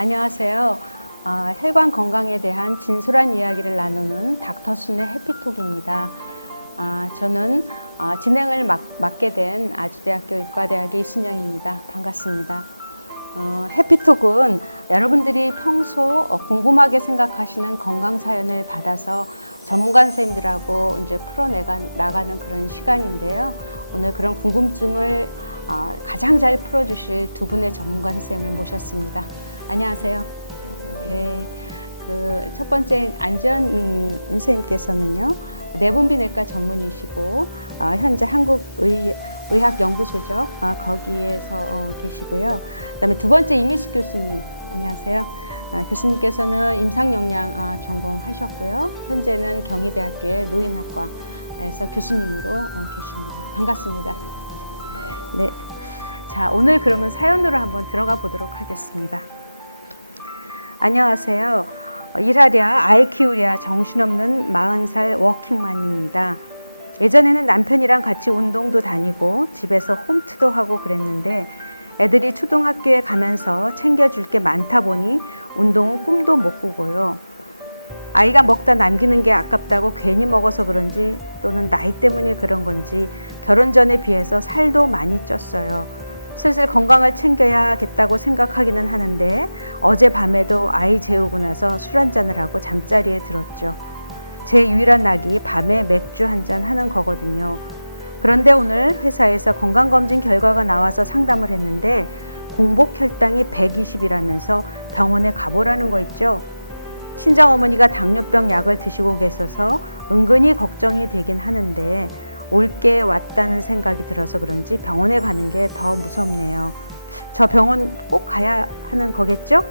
안녕하세요. 혈관 건강에 대한 진솔한 이야기를 나누는 닥터순의 해피톡입니다. 저는 진행을 맡게 된 아주대학교 의과대학의 이순영입니다. 반갑습니다. 해피톡은 여러분들이 평소 궁금하게 생각하시는 건강 사연을 받아서 전문가 선생님들하고 이제 풀어나가는 그런 시간인데요. 오늘 그런 궁금증을 가장 잘 풀어주실 두 분의 전문가 선생님을 모셨습니다. 안녕하세요. 네, 첫 번째 안지연 선생님께서는요, 내분비내과 전문이시고 현재 한국의학연구소죠. 거기에서 계시고요. 그다음에 두 번째 이미숙 교수님, 안녕하세요. 교수님께서는 임상영양 전공하셨고요. 현재는 경희대학교의 노인학과에서 교수님으로 계십니다. 반갑습니다. 네, 자, 오늘 그러면 사연으로 한번 들어가 보도록 하겠습니다. 안녕하세요. 일하랴 아이 키우랴 정신없는 40살 워킹맘입니다. 예전에는 남편이랑 같이 운동도 다니고 집에서 홈트도 하고 그랬는데 애들이 초등학교에 가면서 챙겨줄 게 많다 보니 운동은 꿈도 못 꾸고요. 아이가 먹다 남기는 게 아깝다고 괜히 먹어서 그런지 또는 나이 때문에 그런 건지 결혼 전에 비해서 살도 많이 쪘어요. 슬슬 건강을 챙겨야겠다고 생각하기는 하는데 어젯밤에도 아이 재우고 나서 술 한잔을 하고 잠자리에 들었죠. 제 유일한 낙이 밤에 맥주 한잔 하는 거거든요. 그런데 오늘 회사에서 건강검진 결과가 나와서 상담을 했는데 공복 혈당이 120이라면서 병원에 가보라는 거 있죠. 친정어머니가 당뇨병 약을 드시고 계셔서 은근히 걱정이 되긴 하는데 올게 왔다는 생각이 들어서 그런지 병원에 가는 게 더 무섭네요. 저 병원 꼭 가야 하는 거겠죠?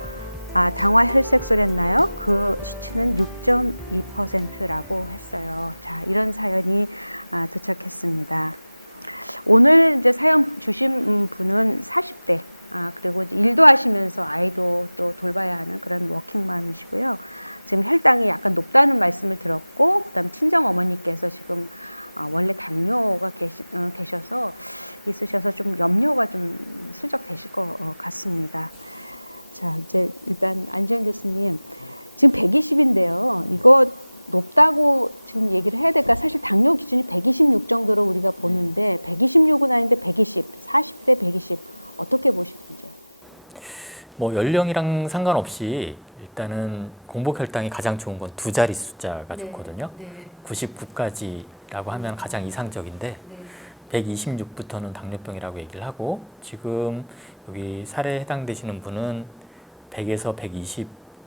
당화 혈색소랬나요? 그 수치는 6.2%라고 했어요. 자, 이런 사연이 도착했습니다. 오늘 이제 사연 주신 분은 40대, 그리고 일도 하시면서 아이도 또 돌봐야 하는 그런 워킹맘이시고요. 지금 혈당이 약간 높다는 말씀을 들었고, 그다음 친정 어머니께서 지금 원래 당뇨가 있으셔서 좀 염려가 좀 슬쩍 되실 것 같습니다. 자, 이제 일단 안지연 교수님, 지금 120인데요. 이거 높다고 지금 얘기를 해야 될까? 사실 당뇨 기준이 126 정도로 우리가 보는데 126은 아닌데 120, 40대 120 어떻게 보시는지요? 뭐 연령이랑 상관없이 일단은 공복 혈당이 가장 좋은 건 두 자리 숫자가 좋거든요. 99까지라고 하면 가장 이상적인데 126부터는 당뇨병이라고 얘기를 하고, 지금 여기 사례에 해당되시는 분은 100에서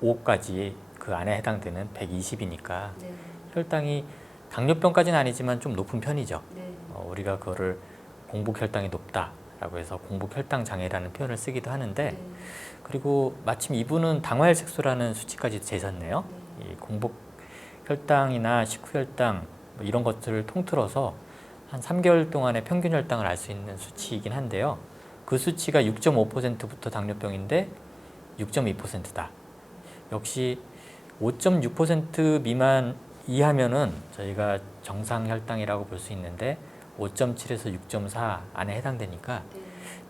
125까지 그 안에 해당되는 120이니까 혈당이 당뇨병까지는 아니지만 좀 높은 편이죠. 우리가 그거를 공복 혈당이 높다라고 해서 공복 혈당 장애라는 표현을 쓰기도 하는데, 그리고 마침 이분은 당화혈색소라는 수치까지 재셨네요. 이 공복 혈당이나 식후 혈당 뭐 이런 것들을 통틀어서 한 3개월 동안의 평균 혈당을 알 수 있는 수치이긴 한데요. 그 수치가 6.5%부터 당뇨병인데 6.2%다. 역시 5.6% 미만 이하면은 저희가 정상 혈당이라고 볼 수 있는데 5.7에서 6.4 안에 해당되니까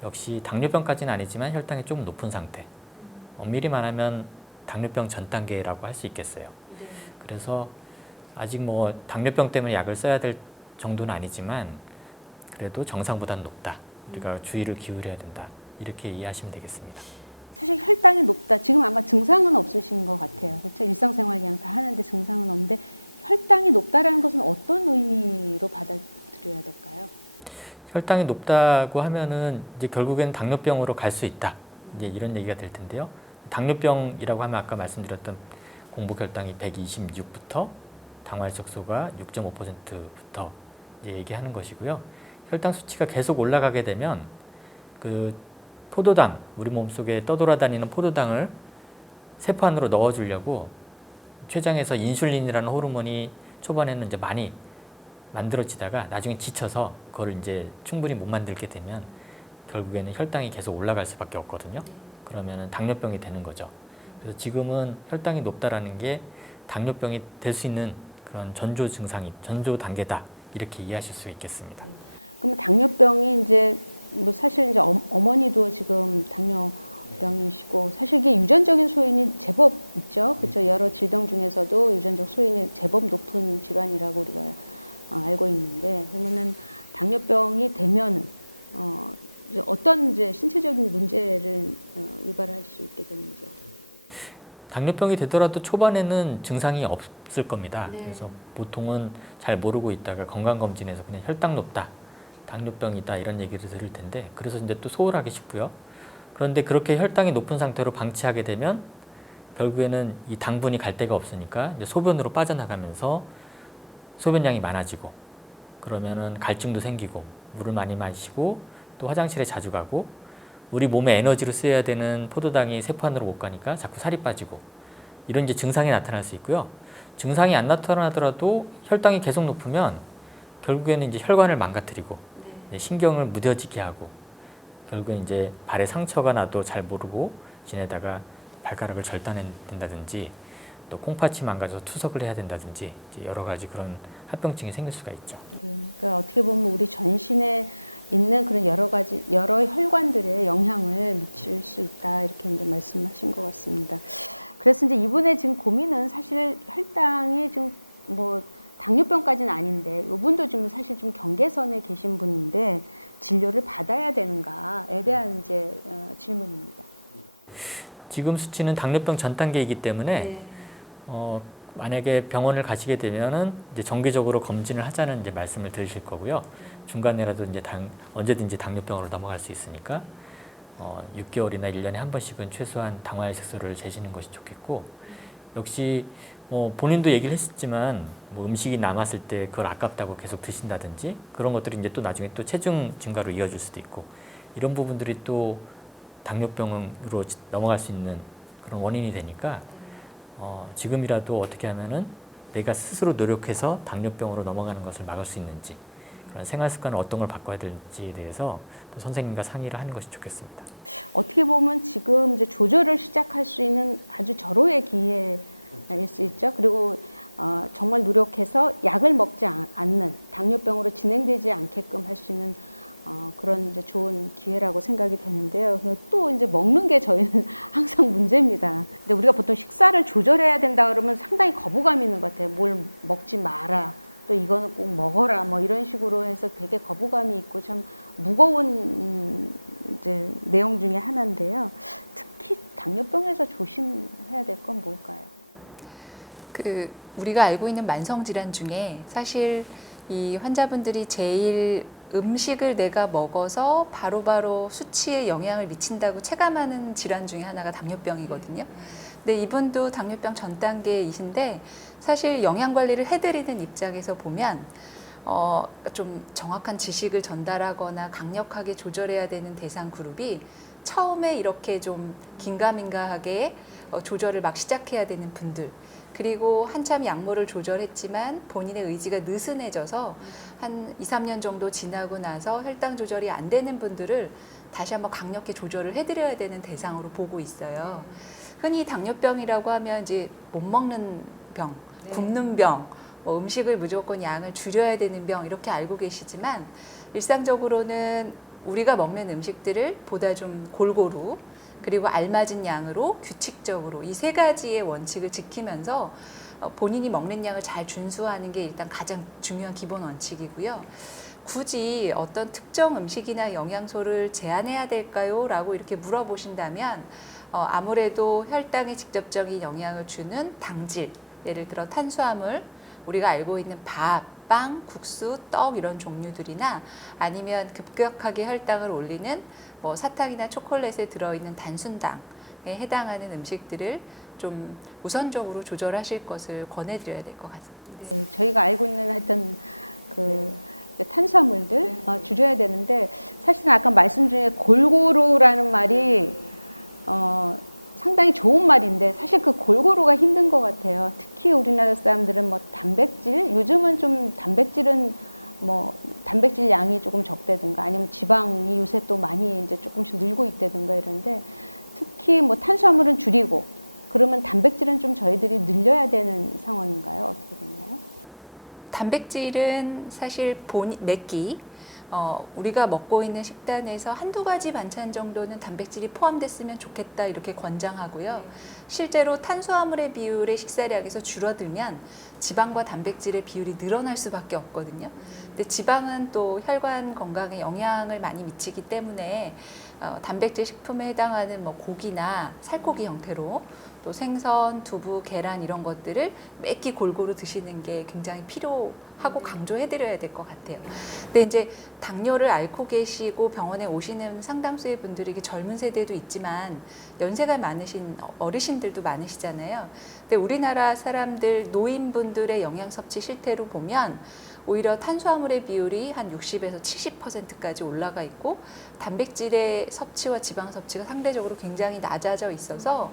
역시 당뇨병까지는 아니지만 혈당이 좀 높은 상태. 엄밀히 말하면 당뇨병 전 단계라고 할 수 있겠어요. 그래서 아직 뭐 당뇨병 때문에 약을 써야 될 정도는 아니지만 그래도 정상보다는 높다. 우리가 주의를 기울여야 된다. 이렇게 이해하시면 되겠습니다. 사실 혈당이 높다. 지금 아마 증상은 없으신 것 같아요. 그렇죠? 일상생활 그냥 다 하는데 증상은 없는데 혈당이 높다라는 것은 어떤 의미로 받아들여야 될까요? 혈당이 높다고 하면은 이제 결국엔 당뇨병으로 갈 수 있다. 이제 이런 얘기가 될 텐데요. 당뇨병이라고 하면 아까 말씀드렸던 공복 혈당이 126부터 당화혈색소가 6.5%부터 이제 얘기하는 것이고요. 혈당 수치가 계속 올라가게 되면 그 포도당, 우리 몸속에 떠돌아다니는 포도당을 세포 안으로 넣어주려고 췌장에서 인슐린이라는 호르몬이 초반에는 이제 많이 만들어지다가 나중에 지쳐서 그걸 이제 충분히 못 만들게 되면 결국에는 혈당이 계속 올라갈 수밖에 없거든요. 그러면은 당뇨병이 되는 거죠. 그래서 지금은 혈당이 높다라는 게 당뇨병이 될 수 있는 그런 전조 증상이 전조 단계다. 이렇게 이해하실 수 있겠습니다. 그럼 당뇨병이 이제 뭐 사실 이제 어머니도 지금 당뇨 병이시고 사실 이게 유전적인 소인이 제법 있죠. 그렇죠. 여러 질병 중에서도 유전적 소인이 제법 높은 질환이라고 우리가 알고 있는데 그러면은 당뇨병이 되면은 이제 어떤 이제 신체적인 문제를 유발할 수 있게 되는지요. 당뇨병이 되더라도 초반에는 증상이 없을 겁니다. 그래서 보통은 잘 모르고 있다가 건강검진에서 그냥 혈당 높다, 당뇨병이다 이런 얘기를 들을 텐데 그래서 이제 또 소홀하기 쉽고요. 그런데 그렇게 혈당이 높은 상태로 방치하게 되면 결국에는 이 당분이 갈 데가 없으니까 이제 소변으로 빠져나가면서 소변량이 많아지고 그러면은 갈증도 생기고 물을 많이 마시고 또 화장실에 자주 가고 우리 몸에 에너지로 쓰여야 되는 포도당이 세포 안으로 못 가니까 자꾸 살이 빠지고 이런 이제 증상이 나타날 수 있고요. 증상이 안 나타나더라도 혈당이 계속 높으면 결국에는 이제 혈관을 망가뜨리고 이제 신경을 무뎌지게 하고 결국엔 이제 발에 상처가 나도 잘 모르고 지내다가 발가락을 절단된다든지 또 콩팥이 망가져서 투석을 해야 된다든지 이제 여러 가지 그런 합병증이 생길 수가 있죠. 네, 그러니까 어떻게 보면 우리 전신에 있는 그런 여러 혈관들에 영향을 미칠 수 있다 이렇게 이제 말씀하신 것 같습니다. 그래서 이제 이분의 지금 고민은 사실 혈당이 지금 뭐 당뇨병까지는 아닌데 이분도 지금 사실 좀 경계선에 계신 분인데 진료를 받아야 되는가에 대한 이제 질문입니다. 지금 수치는 당뇨병 전 단계이기 때문에 만약에 병원을 가시게 되면은 이제 정기적으로 검진을 하자는 이제 말씀을 드리실 거고요. 중간에라도 이제 언제든지 당뇨병으로 넘어갈 수 있으니까 6개월이나 1년에 한 번씩은 최소한 당화혈 색소를 재시는 것이 좋겠고 역시 본인도 얘기를 했었지만 뭐 음식이 남았을 때 그걸 아깝다고 계속 드신다든지 그런 것들이 이제 또 나중에 또 체중 증가로 이어질 수도 있고 이런 부분들이 또 당뇨병으로 넘어갈 수 있는 그런 원인이 되니까 지금이라도 어떻게 하면은 내가 스스로 노력해서 당뇨병으로 넘어가는 것을 막을 수 있는지 그런 생활 습관을 어떤 걸 바꿔야 될지에 대해서 또 선생님과 상의를 하는 것이 좋겠습니다. 어떻게 보면 지금 이제 조절을 시작할 수 있는 아주 절호의 기회일 수 있죠. 그리고 정말 노력해서 약을 먹지 않는 당뇨병으로 진행되지 않게끔 할 수 있는 그런 이제 좋은 기회라고 생각이 되는데요. 또 이제 먹는 게 저희는 항상 문제입니다. 근데 우리가 보통 식사를 조절해야 된다 그러면 상당히 거부감이 있는 것 같아요. 뭘 먹지 마라. 또 이거는 꼭 먹어라. 뭐 이런 식으로 해서 되게 거부감이 있고 참 무거운 이제 내용 중에 하나인데요. 특히 당뇨병에서 조심해야 될 건 뭘까요? 우리가 알고 있는 만성 질환 중에 사실 이 환자분들이 제일 음식을 내가 먹어서 바로바로 수치에 영향을 미친다고 체감하는 질환 중에 하나가 당뇨병이거든요. 근데 이분도 당뇨병 전 단계이신데 사실 영양 관리를 해드리는 입장에서 보면 좀 정확한 지식을 전달하거나 강력하게 조절해야 되는 대상 그룹이 처음에 이렇게 좀 긴가민가하게 조절을 막 시작해야 되는 분들, 그리고 한참 약물을 조절했지만 본인의 의지가 느슨해져서 한 2, 3년 정도 지나고 나서 혈당 조절이 안 되는 분들을 다시 한번 강력히 조절을 해드려야 되는 대상으로 보고 있어요. 흔히 당뇨병이라고 하면 이제 못 먹는 병, 굶는 병, 뭐 음식을 무조건 양을 줄여야 되는 병 이렇게 알고 계시지만 일상적으로는 우리가 먹는 음식들을 보다 좀 골고루 그리고 알맞은 양으로 규칙적으로 이 세 가지의 원칙을 지키면서 본인이 먹는 양을 잘 준수하는 게 일단 가장 중요한 기본 원칙이고요. 굳이 어떤 특정 음식이나 영양소를 제한해야 될까요? 라고 이렇게 물어보신다면 아무래도 혈당에 직접적인 영향을 주는 당질, 예를 들어 탄수화물, 우리가 알고 있는 밥, 빵, 국수, 떡 이런 종류들이나 아니면 급격하게 혈당을 올리는 뭐 사탕이나 초콜릿에 들어있는 단순당에 해당하는 음식들을 좀 우선적으로 조절하실 것을 권해드려야 될 것 같습니다. 네, 저희가 알고 있는 하여튼 탄수화물들 줄여야 되는데 사실은 아까 말씀 중에 골고루라는 말이 상당히 좋은 말인데 사실 그 골고루가 힘든 것 같아요. 특히 우리나라 사람들은 뭐 단백질, 요즘은 좀 단백질은 뭐 단백질 양이 조금 적다든가 아니면 지방이 요새 또 많이 이제 조금씩 늘고 있다든가 이런데 특히 뭐 탄수화물은 줄이고 그러면 단백질은 좀 저희들이 늘려야 되는 상황인가요? 어떻게 되나요? 단백질은 사실 몇 끼 우리가 먹고 있는 식단에서 한두 가지 반찬 정도는 단백질이 포함됐으면 좋겠다 이렇게 권장하고요. 실제로 탄수화물의 비율의 식사량에서 줄어들면 지방과 단백질의 비율이 늘어날 수밖에 없거든요. 근데 지방은 또 혈관 건강에 영향을 많이 미치기 때문에 단백질 식품에 해당하는 뭐 고기나 살코기 형태로 또 생선, 두부, 계란 이런 것들을 매 끼 골고루 드시는 게 굉장히 필요하고 강조해드려야 될 것 같아요. 근데 이제 당뇨를 앓고 계시고 병원에 오시는 상당수의 분들이 이게 젊은 세대도 있지만 연세가 많으신 어르신들도 많으시잖아요. 근데 우리나라 사람들 노인분들의 영양 섭취 실태로 보면 오히려 탄수화물의 비율이 한 60에서 70%까지 올라가 있고 단백질의 섭취와 지방 섭취가 상대적으로 굉장히 낮아져 있어서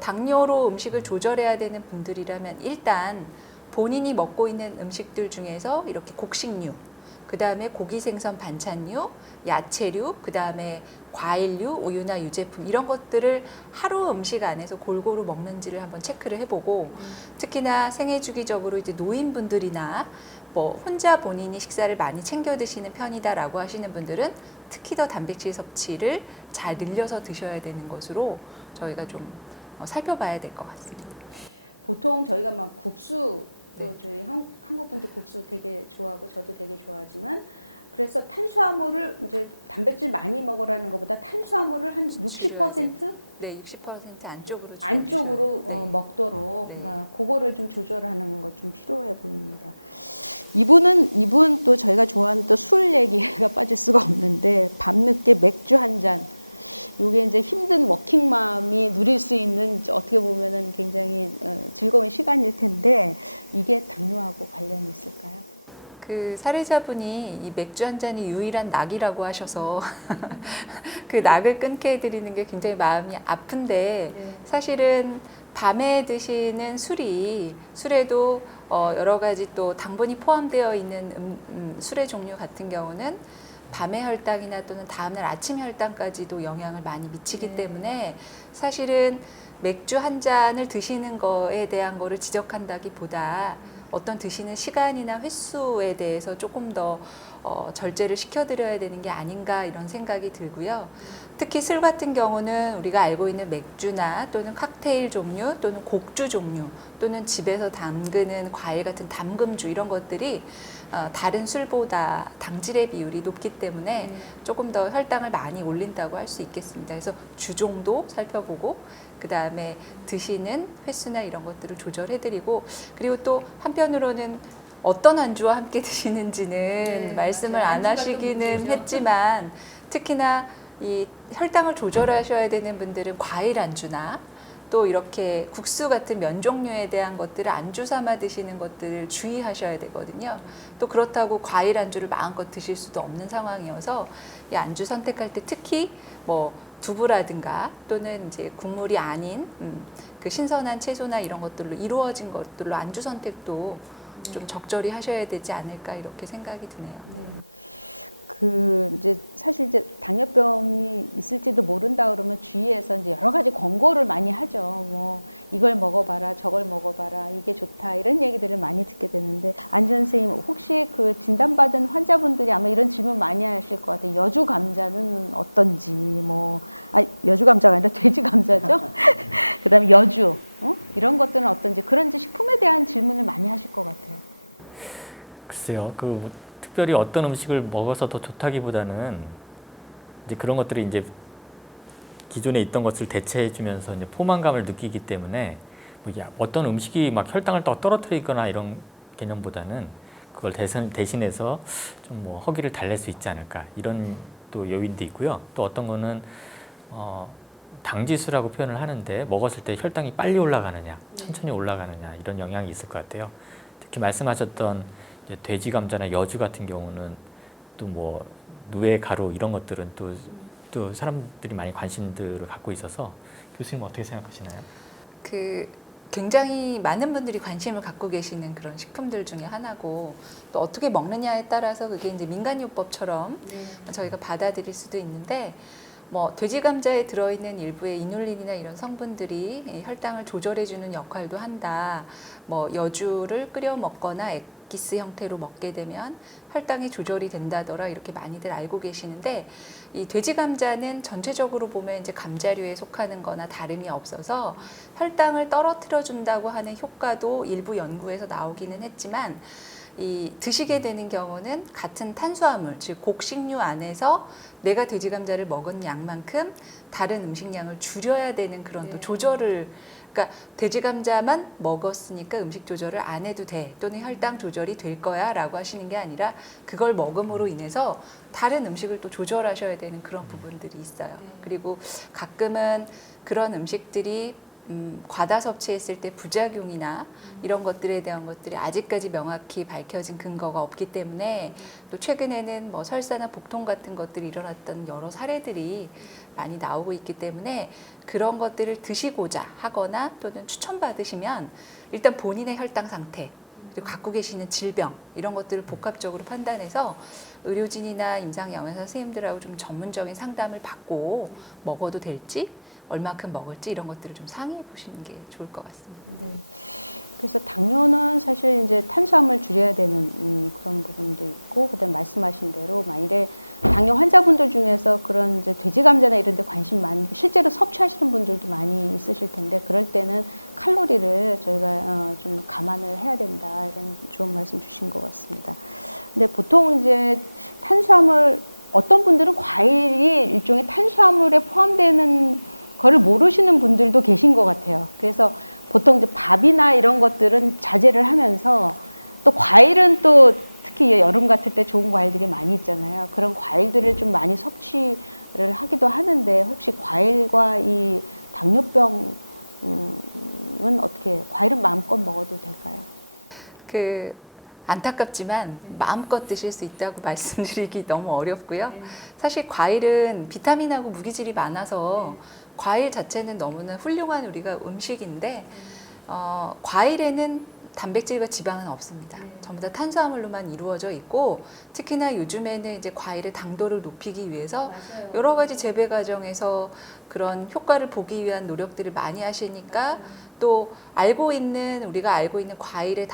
당뇨로 음식을 조절해야 되는 분들이라면 일단 본인이 먹고 있는 음식들 중에서 이렇게 곡식류, 그 다음에 고기, 생선, 반찬류, 야채류, 그 다음에 과일류, 우유나 유제품 이런 것들을 하루 음식 안에서 골고루 먹는지를 한번 체크를 해보고 특히나 생애 주기적으로 이제 노인분들이나 뭐 혼자 본인이 식사를 많이 챙겨 드시는 편이다라고 하시는 분들은 특히 더 단백질 섭취를 잘 늘려서 드셔야 되는 것으로 저희가 좀 살펴봐야 될 것 같습니다. 보통 저희가 막 국수 또 저희 한국 분들 국수 되게 좋아하고 저도 되게 좋아하지만 그래서 탄수화물을 이제 단백질 많이 먹으라는 것보다 탄수화물을 한 60%? 네, 60% 안쪽으로 안쪽으로 네. 먹도록 네. 그러니까 그거를 좀 조절하는 것 좀 필요해 보입니다. 이분 또 저희가 좋아하는 또 술 얘기가 빠질 수가 없는데 밤늦게 맥주 한 잔. 이게 이제 힘든 워킹맘이 누릴 수 있는 어떻게 보면은 굉장히 즐거운 시간일 텐데 이게 당뇨하고 관련이 있을까요? 그 사례자분이 이 맥주 한 잔이 유일한 낙이라고 하셔서 그 낙을 끊게 해드리는 게 굉장히 마음이 아픈데 사실은 밤에 드시는 술에도 여러 가지 또 당분이 포함되어 있는 술의 종류 같은 경우는 밤의 혈당이나 또는 다음날 아침 혈당까지도 영향을 많이 미치기 때문에 사실은 맥주 한 잔을 드시는 거에 대한 거를 지적한다기보다 어떤 드시는 시간이나 횟수에 대해서 조금 더 절제를 시켜드려야 되는 게 아닌가 이런 생각이 들고요. 특히 술 같은 경우는 우리가 알고 있는 맥주나 또는 칵테일 종류 또는 곡주 종류 또는 집에서 담그는 과일 같은 담금주 이런 것들이 다른 술보다 당질의 비율이 높기 때문에 조금 더 혈당을 많이 올린다고 할 수 있겠습니다. 그래서 주종도 살펴보고 그 다음에 드시는 횟수나 이런 것들을 조절해드리고 그리고 또 한편으로는 어떤 안주와 함께 드시는지는 말씀을 안 하시기는 했지만 특히나 이 혈당을 조절하셔야 되는 분들은 과일 안주나 또 이렇게 국수 같은 면 종류에 대한 것들을 안주 삼아 드시는 것들을 주의하셔야 되거든요. 또 그렇다고 과일 안주를 마음껏 드실 수도 없는 상황이어서 이 안주 선택할 때 특히 뭐 두부라든가 또는 이제 국물이 아닌 그 신선한 채소나 이런 것들로 이루어진 것들로 안주 선택도 좀 적절히 하셔야 되지 않을까 이렇게 생각이 드네요. 이제 사실 이제 당뇨병이 있을지도 모른다 그러면 주위에서 이제 여러 가지 권고를 많이 하죠. 뭐 이걸 먹어봐라, 저걸 먹어봐라, 이게 좋다 이런 얘기들을 많이 듣게 되는데 안전 선생님 혹시 그 진단받은 환자분들이 아마 이런 질문 많이 하실 것 같아요. 여주 감자는 어떤지 여주 감자가 아니라 돼지 감자죠. 그다음에 여주 이런 것들은 어떤지 그런 식품에 대한 질문을 많이 하실 것 같아요. 글쎄요, 특별히 어떤 음식을 먹어서 더 좋다기보다는 이제 그런 것들이 이제 기존에 있던 것을 대체해주면서 이제 포만감을 느끼기 때문에 어떤 음식이 막 혈당을 떨어뜨리거나 이런 개념보다는 그걸 대신해서 좀 허기를 달랠 수 있지 않을까 이런 또 요인도 있고요. 또 어떤 거는 당지수라고 표현을 하는데 먹었을 때 혈당이 빨리 올라가느냐, 천천히 올라가느냐 이런 영향이 있을 것 같아요. 특히 말씀하셨던 돼지 감자나 여주 같은 경우는 또 누에 가루 이런 것들은 또 사람들이 많이 관심들을 갖고 있어서 교수님 어떻게 생각하시나요? 굉장히 많은 분들이 관심을 갖고 계시는 그런 식품들 중에 하나고 또 어떻게 먹느냐에 따라서 그게 이제 민간요법처럼 저희가 받아들일 수도 있는데 돼지 감자에 들어있는 일부의 이눌린이나 이런 성분들이 혈당을 조절해주는 역할도 한다. 여주를 끓여 먹거나 아키스 형태로 먹게 되면 혈당이 조절이 된다더라 이렇게 많이들 알고 계시는데 이 돼지 감자는 전체적으로 보면 이제 감자류에 속하는 거나 다름이 없어서 혈당을 떨어뜨려 준다고 하는 효과도 일부 연구에서 나오기는 했지만 이 드시게 되는 경우는 같은 탄수화물, 즉 곡식류 안에서 내가 돼지 감자를 먹은 양만큼 다른 음식량을 줄여야 되는 그런 또 조절을, 그러니까 돼지 감자만 먹었으니까 음식 조절을 안 해도 돼 또는 혈당 조절이 될 거야 라고 하시는 게 아니라 그걸 먹음으로 인해서 다른 음식을 또 조절하셔야 되는 그런 부분들이 있어요. 그리고 가끔은 그런 음식들이 과다 섭취했을 때 부작용이나 이런 것들에 대한 것들이 아직까지 명확히 밝혀진 근거가 없기 때문에 또 최근에는 뭐 설사나 복통 같은 것들이 일어났던 여러 사례들이 많이 나오고 있기 때문에 그런 것들을 드시고자 하거나 또는 추천받으시면 일단 본인의 혈당 상태 그리고 갖고 계시는 질병 이런 것들을 복합적으로 판단해서 의료진이나 임상영양사 선생님들하고 좀 전문적인 상담을 받고 먹어도 될지 얼마큼 먹을지 이런 것들을 좀 상의해 보시는 게 좋을 것 같습니다. 네. 그래서 당뇨는 사실 이제 탄수화물 줄여야 되는 그런 부분도 있고, 그다음 말씀하신 대로 만일에 당뇨 환자분들 중에서 그런 이제 돼지 감자나 이런 데 관심 많은 실제로 섭취하시는 분들도 많이 있으실 텐데 그럴 때는 칼로리를 저희가 좀 감안을 해야 된다 이런 좋은 말씀 주신 것 같습니다. 근데 보통 이제 탄수화물 어떤 분들은 과일이 일종의 탄수화물에 포함되는 그걸 모르시는 분들도 계신 것 같아요. 그래서 보통 이제 밥이나 이런 것들은 자제를 하면서 또 과일은 또 특히 여름 같을 때 좋은 과일들이 많이 있잖아요. 그런 과일들을 좀 많이 섭취를 하기도 하는데 혹시 과일과 이 당뇨병은 어떻게 과일은 마음껏 먹어도 될까요? 안타깝지만 마음껏 드실 수 있다고 말씀드리기 너무 어렵고요. 사실 과일은 비타민하고 무기질이 많아서 과일 자체는 너무나 훌륭한 우리가 음식인데 과일에는 단백질과 지방은 없습니다. 전부 다 탄수화물로만 이루어져 있고 특히나 요즘에는 이제 과일의 당도를 높이기 위해서 여러 가지 재배 과정에서 그런 효과를 보기 위한 노력들을 많이 하시니까 또 우리가 알고 있는 과일의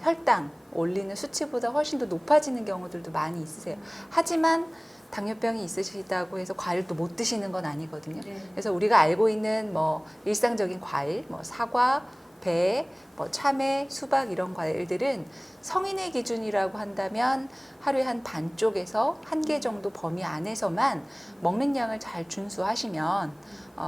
혈당 올리는 수치보다 훨씬 더 높아지는 경우들도 많이 있으세요. 하지만 당뇨병이 있으시다고 해서 과일도 못 드시는 건 아니거든요. 그래서 우리가 알고 있는 뭐 일상적인 과일, 뭐 사과, 배, 뭐 참외, 수박 이런 과일들은 성인의 기준이라고 한다면 하루에 한 반 쪽에서 1개 정도 범위 안에서만 먹는 양을 잘 준수하시면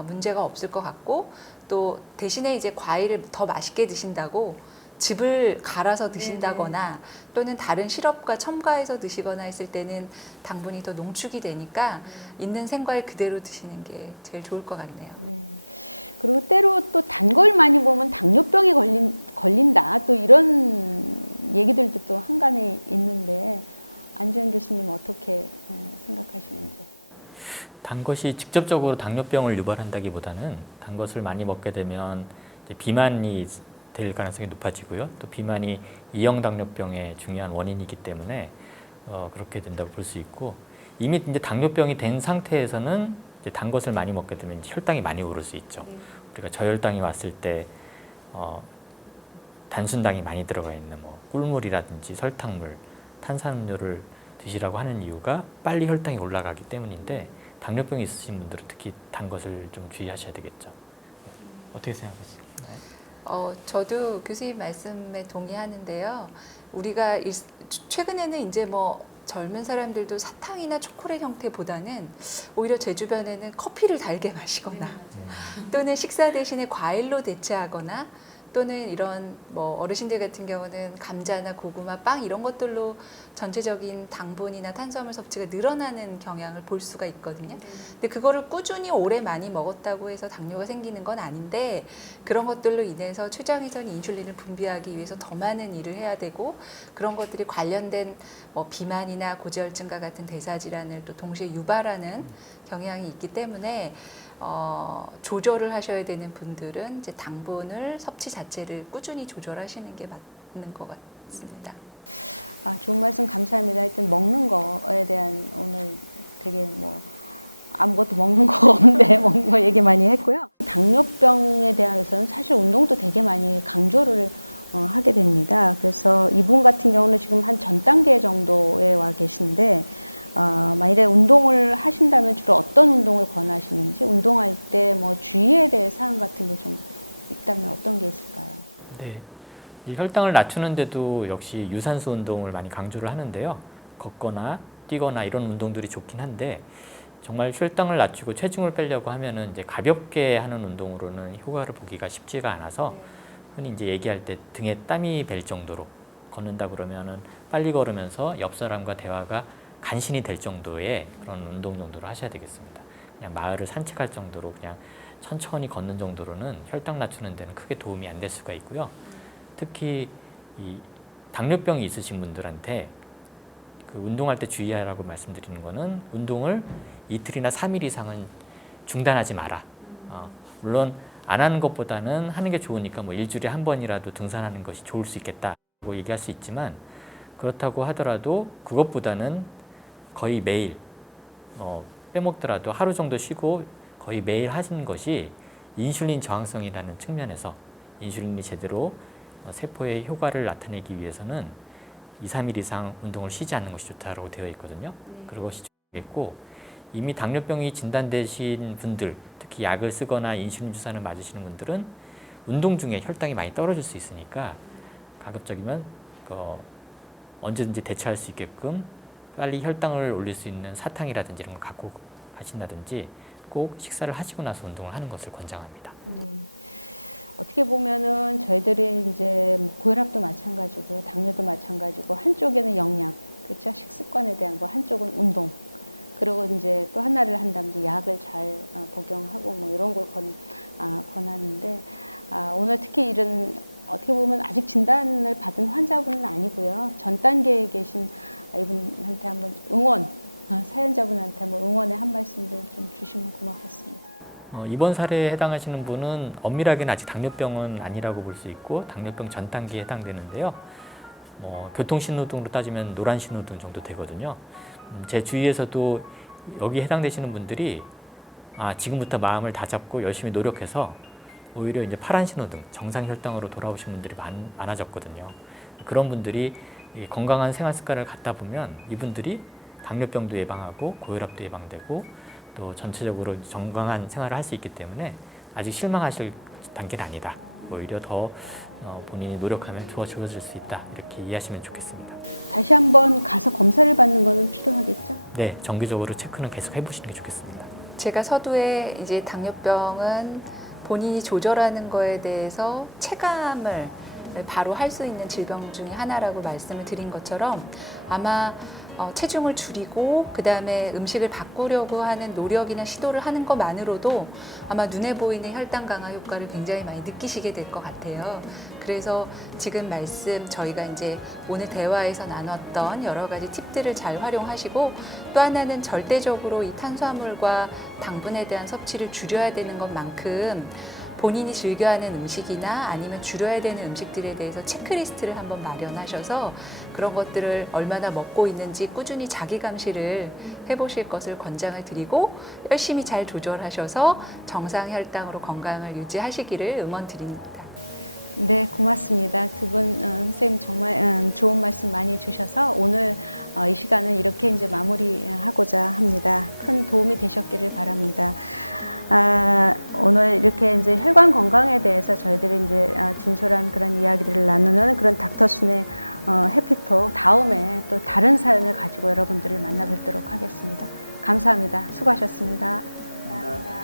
문제가 없을 것 같고 또 대신에 이제 과일을 더 맛있게 드신다고 즙을 갈아서 드신다거나 또는 다른 시럽과 첨가해서 드시거나 했을 때는 당분이 더 농축이 되니까 있는 생과일 그대로 드시는 게 제일 좋을 것 같네요. 네. 그리고 때로 또 단 걸 많이 보면 당뇨병이 걸린다 또 이런 얘기들도 또 한간에 있는데 안지현 교수님 어떻게 생각하시는지? 단 것이 직접적으로 당뇨병을 유발한다기보다는 단 것을 많이 먹게 되면 이제 비만이 될 가능성이 높아지고요. 또 비만이 이형 당뇨병의 중요한 원인이기 때문에 그렇게 된다고 볼 수 있고 이미 이제 당뇨병이 된 상태에서는 이제 단 것을 많이 먹게 되면 혈당이 많이 오를 수 있죠. 우리가 저혈당이 왔을 때 단순당이 많이 들어가 있는 뭐 꿀물이라든지 설탕물, 탄산음료를 드시라고 하는 이유가 빨리 혈당이 올라가기 때문인데 당뇨병이 있으신 분들은 특히 단 것을 좀 주의하셔야 되겠죠. 어떻게 생각하세요? 저도 교수님 말씀에 동의하는데요. 우리가 최근에는 이제 뭐 젊은 사람들도 사탕이나 초콜릿 형태보다는 오히려 제 주변에는 커피를 달게 마시거나 또는 식사 대신에 과일로 대체하거나 또는 이런 뭐 어르신들 같은 경우는 감자나 고구마, 빵 이런 것들로 전체적인 당분이나 탄수화물 섭취가 늘어나는 경향을 볼 수가 있거든요. 근데 그거를 꾸준히 오래 많이 먹었다고 해서 당뇨가 생기는 건 아닌데 그런 것들로 인해서 췌장에서는 인슐린을 분비하기 위해서 더 많은 일을 해야 되고 그런 것들이 관련된 뭐 비만이나 고지혈증과 같은 대사질환을 또 동시에 유발하는 경향이 있기 때문에 조절을 하셔야 되는 분들은 이제 당분을 섭취 자체를 꾸준히 조절하시는 게 맞는 것 같습니다. 좋은 말씀 감사합니다. 하여튼 먹는 거에 대한 오늘 되게 뭐 아무것도 먹는 거 없는데 먹는 거 얘기 많이 했고요. 당뇨병에 대해서는 사실 운동도 되게 많이 강조를 하게 됩니다. 그래서 이분 같은 경우는 지금 한 전 단계 정도에 와 계신데 만일에 운동을 하신다면 주로 어떤 운동을 권하시는지, 운동할 때 뭐 주의해야 될 사항 같은 게 좀 있다면 어떤 게 있을까요? 네, 이 혈당을 낮추는데도 역시 유산소 운동을 많이 강조를 하는데요. 걷거나 뛰거나 이런 운동들이 좋긴 한데 정말 혈당을 낮추고 체중을 빼려고 하면은 이제 가볍게 하는 운동으로는 효과를 보기가 쉽지가 않아서 흔히 이제 얘기할 때 등에 땀이 벨 정도로 걷는다 그러면은 빨리 걸으면서 옆 사람과 대화가 간신히 될 정도의 그런 운동 정도로 하셔야 되겠습니다. 그냥 마을을 산책할 정도로 그냥 천천히 걷는 정도로는 혈당 낮추는 데는 크게 도움이 안 될 수가 있고요. 특히 이 당뇨병이 있으신 분들한테 그 운동할 때 주의하라고 말씀드리는 거는 운동을 이틀이나 3일 이상은 중단하지 마라. 물론 안 하는 것보다는 하는 게 좋으니까 뭐 일주일에 한 번이라도 등산하는 것이 좋을 수 있겠다고 얘기할 수 있지만 그렇다고 하더라도 그것보다는 거의 매일 빼먹더라도 하루 정도 쉬고 거의 매일 하시는 것이 인슐린 저항성이라는 측면에서 인슐린이 제대로 세포의 효과를 나타내기 위해서는 2, 3일 이상 운동을 쉬지 않는 것이 좋다고 되어 있거든요. 그것이 좋겠고 이미 당뇨병이 진단되신 분들, 특히 약을 쓰거나 인슐린 주사를 맞으시는 분들은 운동 중에 혈당이 많이 떨어질 수 있으니까 가급적이면 언제든지 대처할 수 있게끔 빨리 혈당을 올릴 수 있는 사탕이라든지 이런 걸 갖고 가신다든지 꼭 식사를 하시고 나서 운동을 하는 것을 권장합니다. 네. 어떻게 보면은 저희들이 이제 뭐 고혈압도 마찬가지고요, 당뇨도 마찬가지고 한쪽에는 영양, 그렇죠? 식습관에 대한 거, 한쪽은 운동. 그리고 이제 또 하나를 한다면 이제 약을 잘 복용하고 뭐 이런 걸 권하는데 오늘 특히 이런 어떻게 보면 아직 진단을 받은 환자분은 아니고요, 전 단계에 계신 이분한테 한번 사연자분한테 한번 응원의 한 말씀을 좀 주시면 고맙겠습니다. 이번 사례에 해당하시는 분은 엄밀하게는 아직 당뇨병은 아니라고 볼 수 있고 당뇨병 전 단계에 해당되는데요. 교통신호등으로 따지면 노란 신호등 정도 되거든요. 제 주위에서도 여기 해당되시는 분들이 지금부터 마음을 다잡고 열심히 노력해서 오히려 이제 파란 신호등, 정상 혈당으로 돌아오신 분들이 많아졌거든요. 그런 분들이 건강한 생활 습관을 갖다 보면 이분들이 당뇨병도 예방하고 고혈압도 예방되고 또 전체적으로 건강한 생활을 할 수 있기 때문에 아직 실망하실 단계는 아니다. 오히려 더 본인이 노력하면 좋아질 수 있다. 이렇게 이해하시면 좋겠습니다. 다시 한번 가서 검사를 받는 거는 필요하겠죠? 네, 정기적으로 체크는 계속 해보시는 게 좋겠습니다. 제가 서두에 이제 당뇨병은 본인이 조절하는 거에 대해서 체감을 바로 할 수 있는 질병 중에 하나라고 말씀을 드린 것처럼 아마 체중을 줄이고 그 다음에 음식을 바꾸려고 하는 노력이나 시도를 하는 것만으로도 아마 눈에 보이는 혈당 강화 효과를 굉장히 많이 느끼시게 될 것 같아요. 그래서 지금 말씀 저희가 이제 오늘 대화에서 나눴던 여러 가지 팁들을 잘 활용하시고 또 하나는 절대적으로 이 탄수화물과 당분에 대한 섭취를 줄여야 되는 것만큼 본인이 즐겨하는 음식이나 아니면 줄여야 되는 음식들에 대해서 체크리스트를 한번 마련하셔서 그런 것들을 얼마나 먹고 있는지 꾸준히 자기 감시를 해보실 것을 권장을 드리고 열심히 잘 조절하셔서 정상 혈당으로 건강을 유지하시기를 응원드립니다. 네, 고맙습니다. 두 분 선생님 정말 좋은 말씀 많이 주셔서 오늘 이 시간을 이렇게 이제 마무리하고자 합니다. 큰 도움이 되셨기를 바랍니다. 오늘 이렇게 이제 혈관 건강에 대해서 저희들이 이제 진솔한 그런 이야기들을 나누는 그런 닥터순의 해피톡 다음에 또 다른 사연을 가지고 여러분들을 만나 뵙도록 하겠습니다. 감사합니다. 수고하셨습니다. 감사합니다.